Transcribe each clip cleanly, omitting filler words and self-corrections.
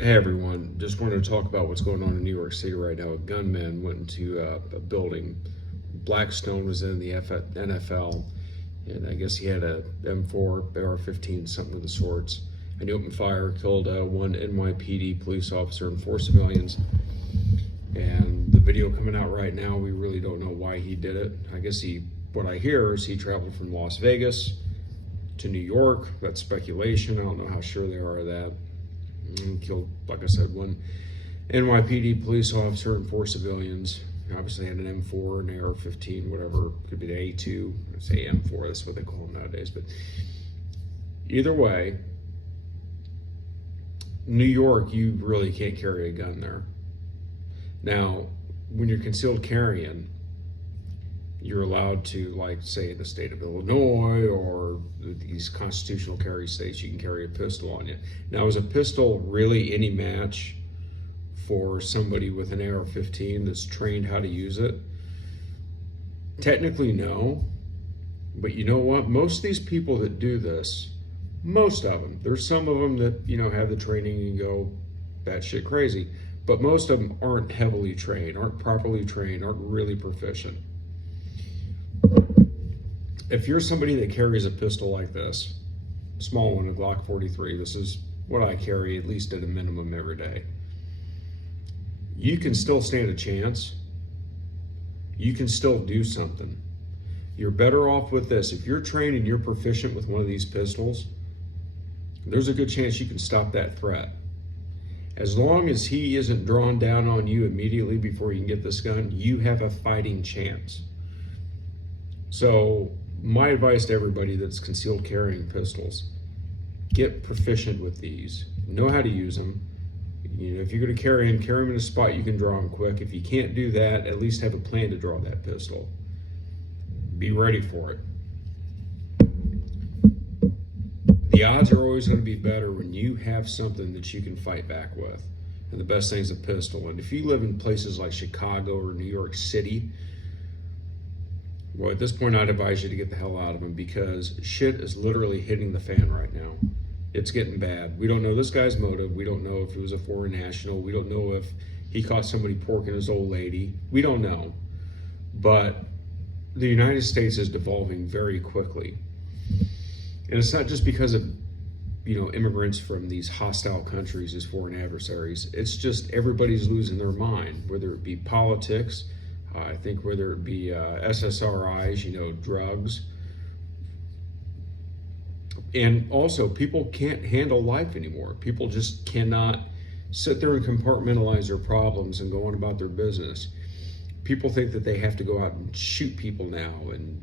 Hey everyone, just wanted to talk about what's going on in New York City right now. A gunman went into a building. Blackstone was in the NFL, and I guess he had a M4, AR-15, something of the sorts. And he opened fire, killed one NYPD police officer and 4 civilians. And the video coming out right now, we really don't know why he did it. I guess what I hear is he traveled from Las Vegas to New York. That's speculation. I don't know how sure they are of that. And killed, like I said, one NYPD police officer and 4 civilians. He obviously had an M4, an AR-15, whatever. Could be the A2. I say M4, that's what they call them nowadays. But either way, New York, you really can't carry a gun there. Now, when you're concealed carrying, you're allowed to, like, say, in the state of Illinois or these constitutional carry states, you can carry a pistol on you. Now, is a pistol really any match for somebody with an AR-15 that's trained how to use it? Technically, no. But you know what? Most of these people that do this, most of them, there's some of them that, have the training and go batshit crazy. But most of them aren't heavily trained, aren't properly trained, aren't really proficient. If you're somebody that carries a pistol like this, small one, a Glock 43, this is what I carry at least at a minimum every day, you can still stand a chance. You can still do something. You're better off with this. If you're trained and you're proficient with one of these pistols, there's a good chance you can stop that threat. As long as he isn't drawn down on you immediately before you can get this gun, you have a fighting chance. So my advice to everybody that's concealed carrying pistols, get proficient with these. Know how to use them. If you're going to carry them in a spot you can draw them quick. If you can't do that, at least have a plan to draw that pistol. Be ready for it. The odds are always going to be better when you have something that you can fight back with. And the best thing is a pistol. And if you live in places like Chicago or New York City, well, at this point, I'd advise you to get the hell out of them, because shit is literally hitting the fan right now. It's getting bad. We don't know this guy's motive. We don't know if he was a foreign national. We don't know if he caught somebody porking his old lady. We don't know. But the United States is devolving very quickly. And it's not just because of, immigrants from these hostile countries as foreign adversaries. It's just everybody's losing their mind, whether it be politics, I think whether it be SSRIs, drugs. And also, people can't handle life anymore. People just cannot sit there and compartmentalize their problems and go on about their business. People think that they have to go out and shoot people now, and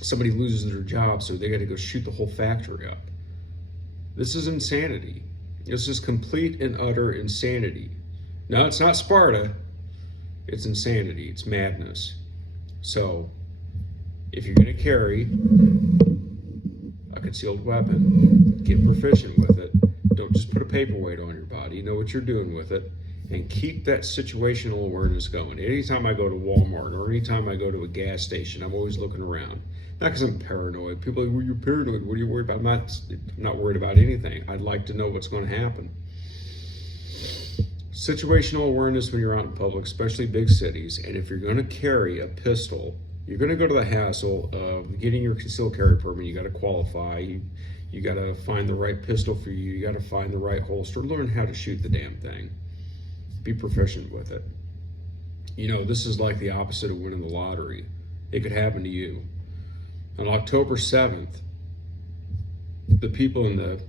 somebody loses their job, so they got to go shoot the whole factory up. This is insanity. This is complete and utter insanity. Now, it's not Sparta. It's insanity. It's madness. So, if you're going to carry a concealed weapon, get proficient with it. Don't just put a paperweight on your body. Know what you're doing with it. And keep that situational awareness going. Anytime I go to Walmart or anytime I go to a gas station, I'm always looking around. Not because I'm paranoid. People are like, well, you're paranoid. What are you worried about? I'm not worried about anything. I'd like to know what's going to happen. Situational awareness when you're out in public, especially big cities. And if you're going to carry a pistol, you're going to go to the hassle of getting your concealed carry permit. You got to qualify. You got to find the right pistol for you. You got to find the right holster. Learn how to shoot the damn thing. Be proficient with it. This is like the opposite of winning the lottery. It could happen to you. On October 7th, the people in the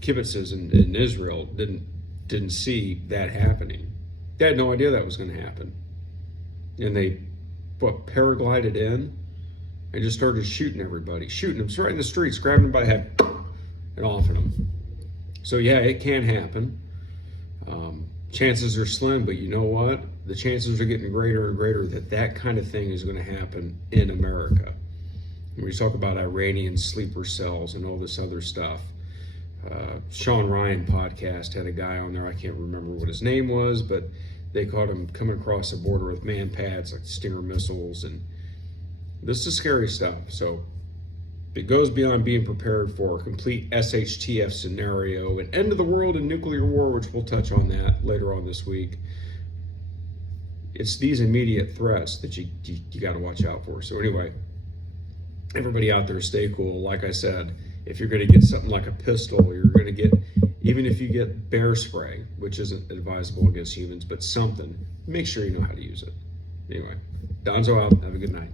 kibbutzes in Israel didn't see that happening. They had no idea that was going to happen. And they paraglided in and just started shooting everybody. Shooting them right in the streets, grabbing them by the head and offing them. So yeah, it can happen. Chances are slim, but you know what? The chances are getting greater and greater that kind of thing is going to happen in America. When we talk about Iranian sleeper cells and all this other stuff, Sean Ryan podcast had a guy on there, I can't remember what his name was, but they caught him coming across the border with man pads like Stinger missiles, and this is scary stuff. So It goes beyond being prepared for a complete SHTF scenario, an end of the world and nuclear war, which we'll touch on that later on this week. It's these immediate threats that you got to watch out for. So anyway, everybody out there, stay cool. Like I said, if you're going to get something like a pistol, you're going to get, even if you get bear spray, which isn't advisable against humans, but something, make sure you know how to use it. Anyway, Donzo out. Have a good night.